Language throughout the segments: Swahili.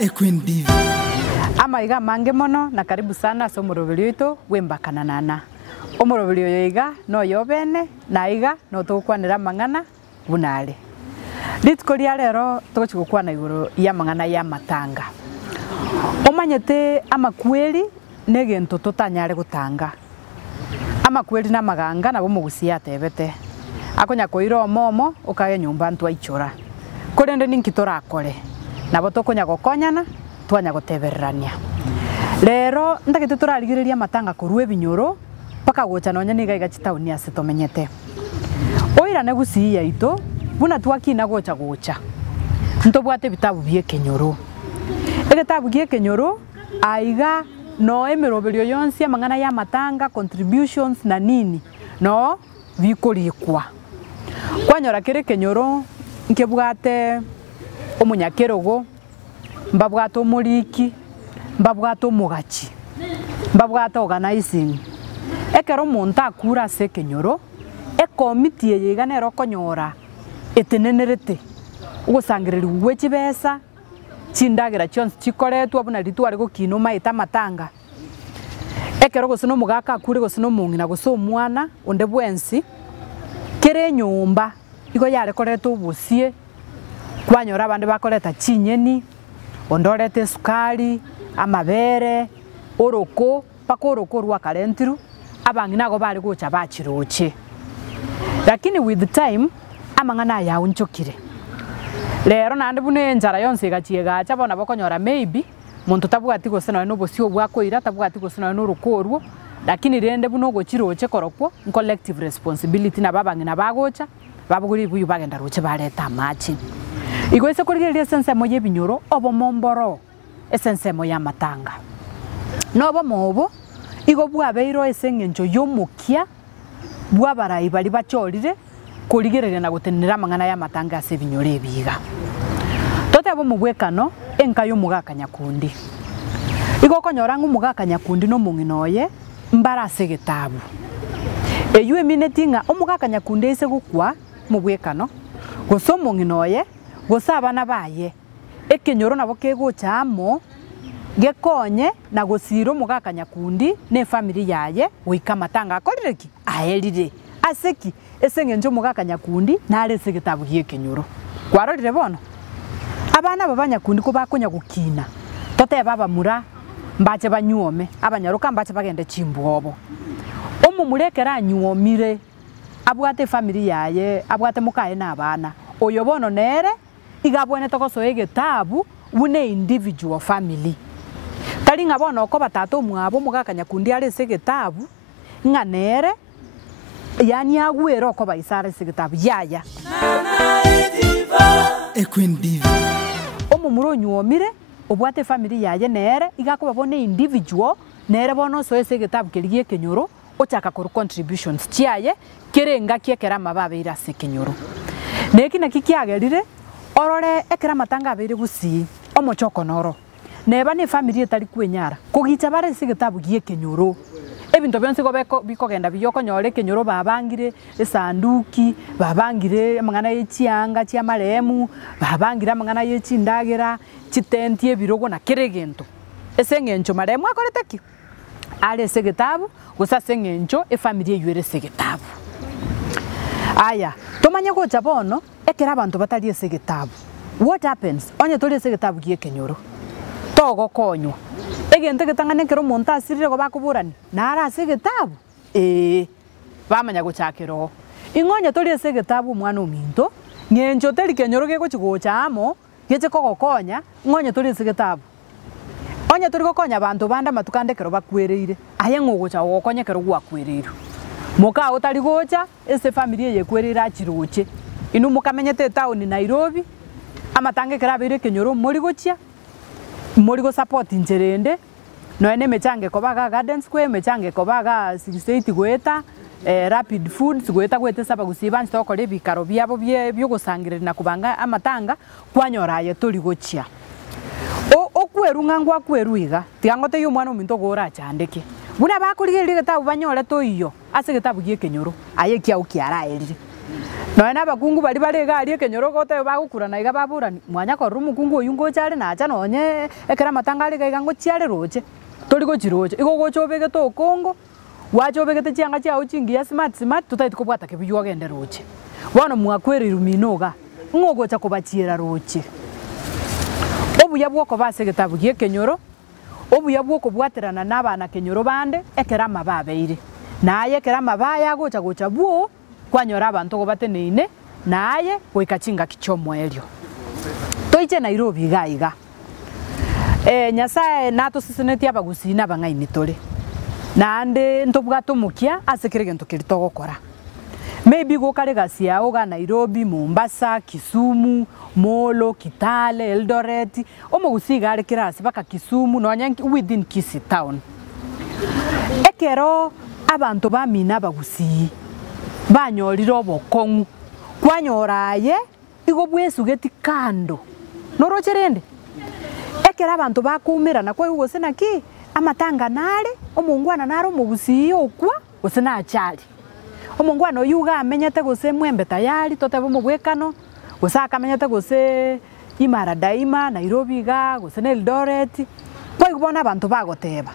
Equine Divi. Amaiga mange mono na karibu sana so murobiri itu wembakana nana. Omurobiri yoiga no yobene na iga no tukwanira mang'ana bunale. Litkoria rero tugochigukwana iguru ya mang'ana ya matanga. Omanyete amakweli negento tutanyare gutanga. Amakweli na maganga nabo mugusia tebete. Akonya koiro momo ukaye nyumba ntu aichora. Korende ninki torakore. Nabo tokonya gokonyana twanya gotebererania. Lero ndagete turarigiriria matanga kurwe binyoro paka gocha nonya niga igachitauni ase tomenyete. Oira ne gusiya ito buna twakina gocha. Ntobwate bitabu bie kenyoro. Ebitabu bie kenyoro aiga no emeroberio yonsi amang'ana ya matanga contributions na nini no bikorikwa. Kwanyora kere kenyoro nkebwate omunyakerogo mbabwate omuriki mbabwate omugachi mbabwate organizing ekero omonto akura ase kenyoro ekomiti eye nero konyora etenenerete ugosangireri gwe chibesa chindagera chionsi chikoretwa buna ritware gokino maita matanga ekero gosino omugaka akure gosino omong'ina goso omwana onde bwensi kere nyumba igo yare koreta obosie kwanyora abande bakoreta chinyeni ondorete sukari amabere oroko paka oroko rwa karentiru abang'ina go bari gocha bachiroche lakini with time amang'ana ya unchokire lero nande bune njara yonse gachiega bona bokonyora maybe muntu tabwati gosena no bosio bwakoira tabwati gosena no rukorwo lakini rende buno gochiroche korokwo collective responsibility na babang'ina bagocha babuguri buyu bagenda roche bareta machi igwese kurigeria sense moye binyoro obo momboro essence moya matanga nobo mobo igo bwabeiro esengenjo yomukia bwabarai bari bachorire kurigereria na gutenera mang'ana ya matanga ase binyoro ebiga totebo mubwekano enka y'omugaka nyakundi igo konyora ng'omugaka nyakundi no mung'inoye mbara ase getabu eyu emineti ng'a omugaka nyakundi ase gukwa mubwekano goso mung'inoye gosa abana baye ekenyoro nabo kegocha amo gekonye na gosiro omugaka nyakundi ne family yaye goika matanga akorire ki aherire aseki eseng'enjo omugaka nyakundi nare ase getabu gie kenyoro kwarorire bono abana baba nyakundi ko bakonya gukina toteba abamura mbache banyuome abanyaruka mbache bagende chimbwobo omumurekera anyuomire abwate family yaye abwate mukaye na abana oyo bono nere igabwene tokoso egetabu bune individual family tari ng'a bono ko batata omwabo mugaka nyakundi are ase getabu ng'a nere yani agwere oko baisara ase getabu yaya Equine Divi. omumuro onyuomire obwate family yaye nere igakoba bone individual nere bono so ase getabu kerigie kenyoro ochaka koru contributions chiaye kerenga kiekera mababeira ase kenyoro neki naki kiagerire orore ekera matanga abeire gusi omochoko noro neba ne family etari kwenyara kogicha bare ase getabu gie kenyoro ebinto byonse go bikogenda biyokonyore kenyoro babangire esanduki babangire amang'ana y'echianga chia maremu babangire amang'ana y'echindagera chitenti ebirogo na keregento ase eng'encho maremu akorete ki are ase getabu gosa ase eng'encho efamily eyuere ase getabu aya tomanye gocha bono ekera abantu batari ase getabu what happens onye tori ase getabu gie kenyoro togokonywa egente getang'ana ekero omonto asirire go bakoburani nara ase getabu bamanya gochakero ing'onye tori ase getabu omwana ominto ng'encho teri kenyoro gegochigocha amo geche kogokonya ng'onye tori ase getabu onye tori gokonya abanto bande amatukande ekero bakwereire aye ng'ogocha gokonya ekero gwakwereirwe moka otari gocha ese family eye kwerera achiroche inu mukamenyete town Nairobi amatanga ekero abeire kenyoro mori gochia mori go support ncherende no ene mechange kobaga Garden Square mechange kobaga 68 goeta rapid foods goeta gwete saba gusiba ntokore bikaro byabo byo gusangirira na kubanga amatanga kwanyora ye tori gochia okweru ng'angwa akweruiga tigangote yo mwana ominto gora chandeke buna bakurigerire getabu banyore to iyo ase getabu gie kenyoro aye kiau kiaraerire no na bakungu bari bari gari ekenyoro gote bagukura na iga baburani mwanya koru mukungu uyu ngochare na acha nonye ekera matangari gaiga ngochiare roche tori gochiroche igo gochobege to kongo wachobegete chianga chiao chingia smart tutaiti kubwata kebiyo gende roche bono mwakweri ruminoga ngogocha kubachiera roche obuya bwoko base getabu gie kenyoro obuya bwoko bwaterana nabana kenyoro bande ekera mababeire naye ekera mabaya gocha bwo kwanyora abantu go bateneine naye goikachinga kichomo elio toiche Nairobi gaiga nyasaye nato siseneti abagusina bangaini tole nande ntobwato mukia asekere gento kirito gokora maybe go kare gasia oga Nairobi Mombasa Kisumu Molo Kitale Eldoret omugusiga ari kirasi baka Kisumu nonya within Kisii town ekero abantu bamina bagusi banyorira obokongu kwanyoraye igo bwesugeti kando norocherende ekera abantu bakumirana kwa igo senaki amatanga nare omungwana naro mugusi okwa gosena achali omungwana oyuga amenyete gose mwembe tayari totebo mubwekano gosaka amenyete gose Imara Daima Nairobi ga gose Eldoret kwa igubona abantu bagoteba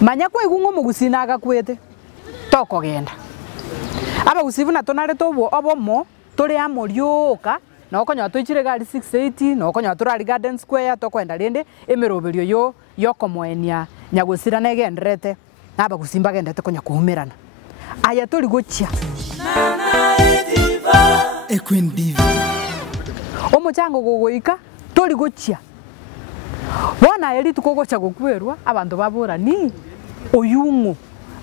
manya kwa igungo mugusi naga kwete tokogenda abagusibu na tonare tobo obomo tore amorioka na okonya toichire gari 680 na okonya turari Garden Square tokwenda rende emeroberio yo komoenia nyagusira negendrete nabagusimba gendete konya kuhumirana aya turi gochia Queen Diva omuchango gogoika turi gochia bona eri tukogocha gokwerwa abantu baburani oyungu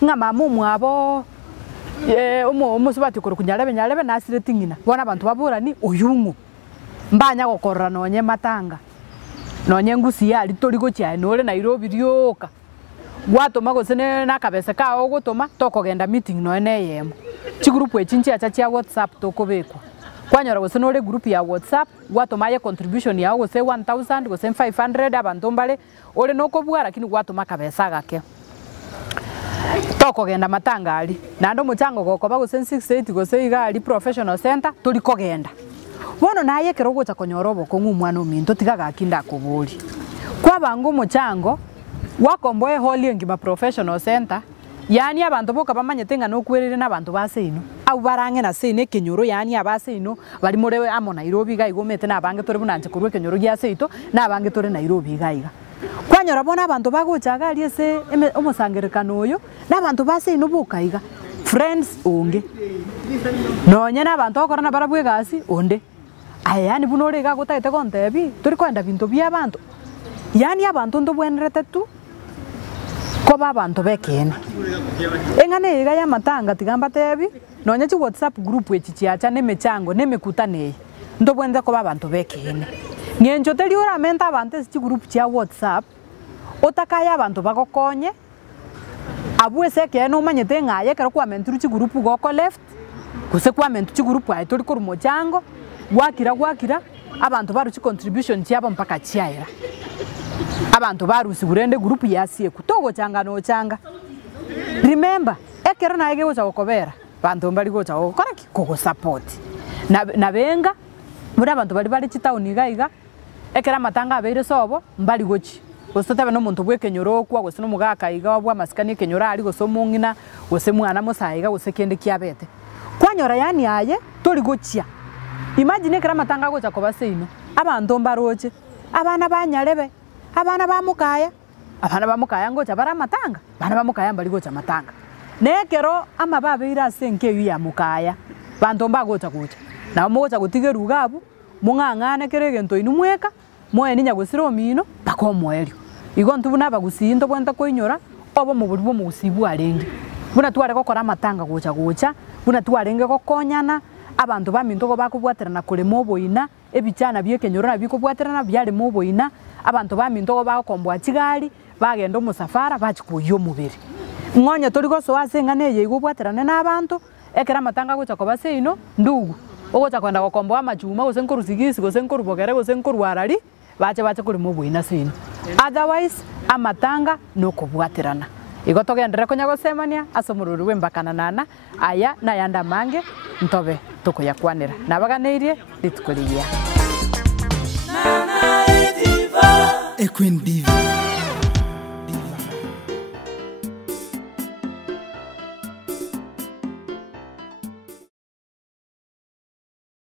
ngama mwabo omusubati koro kunyarebe nasire tingina bona abantu baburani oyungu mbanya gokorra nonye matanga nonye ngusi yali tori gochia nore Nairobi rioka gwatoma gosene nakabese kao gotoma tokogenda meeting noene yemo chigroup echinchi acha chia WhatsApp tokobekwa kwanyora gosene ore group ya WhatsApp gwatoma ye contribution yao gose 1000 gose 500 abantu mbale ore nokobwara lakini gwatoma kabesa gake tokogenda matangari nando muchango gokoba gose 680 gose igali professional center turi kogenda bono naye kero gocha konyorobo ko ngumwana ominto tigaga kinda kubuli kwa bangu muchango wakomboe holi ngima professional center yani abantu boka bamanyete ngano kwerere nabantu baseino au barange na sene kenyoro yani abaseino bali murewe amo Nairobi ga igomete nabange tore bunanje kurwe kenyoro gya seito nabange tore Nairobi gaiga kwanyora bona abantu bagochaga ali ese omusangerekano oyo nabantu baseino bokaiga friends onge nonye nabantu okorana barabwe gasi onde ayani bunore ga gotaite kontebi turi kwenda bintu bya abantu yani abantu ndobwenerete tu koba abantu bekene engane iga ya matanga tigamba tebi nonye chi WhatsApp group echichiacha nemechango nemekutane ndobwenze koba abantu bekene ngenjo teri ora menta abantu chi group cha WhatsApp otakaya abantu bagokonye abwese kene umanyete ngaye kero kwa menturu chi group goko left kuse kwa mentu chi group ai tori kurumo chango gwakira abantu baru chi contribution chiabo mpaka chiaira abantu barusi burende group yasie kutogo changa no changa remember ekero na ege gocha gokobera bantu mbali gocha gokora kiko support na benga muri abantu bali chitauni gaiga ekera matanga abeire sobo mbali gochi gosotebe no muntu bwekenyoro kwa gose no mugaka iga bwa masikani kenyora ali gosomungina gose mwana musaiga gose kende kiabete kwanyora yani aye tori gochia imagine ekera matanga gocha kobaseino abantu mbaroche abana banyarebe abana bamukaya ngocha bara matanga bana bamukaya mbali gocha matanga nekero amababe ira senke ya mukaya bantu mbagocha gocha na mocha gutigeru gabu mungangane keregento inumweka moye ninya gusiro mino bakomoelio igo ntubuna bagusindo kwenta koinyora obo muburibo mugusibu arenge buna tware gokora matanga gocha buna twarenge gokonyana abantu baminto go bakubwaterana kure moboina ebichana byekenyora bikubwaterana byale moboina abantu baminto go bakombwa kigali bagenda omusafara bachikuyo mubiri ngonya tori goso asengane ye igubwaterana nabantu ekera matanga gocha kobaseino ndugu ogocha kwenda gokombwa amachuma gose nkoruzigisi gose nkorubogere gose nkorwarari bache kuri moboina sino otherwise amatanga no kubwaterana igo togendere konya gocemania ase omorori bw'embakana nana aya na yanda mange ntobe tukoyakwanera nabaganeirie rituko rigia Equine Diva.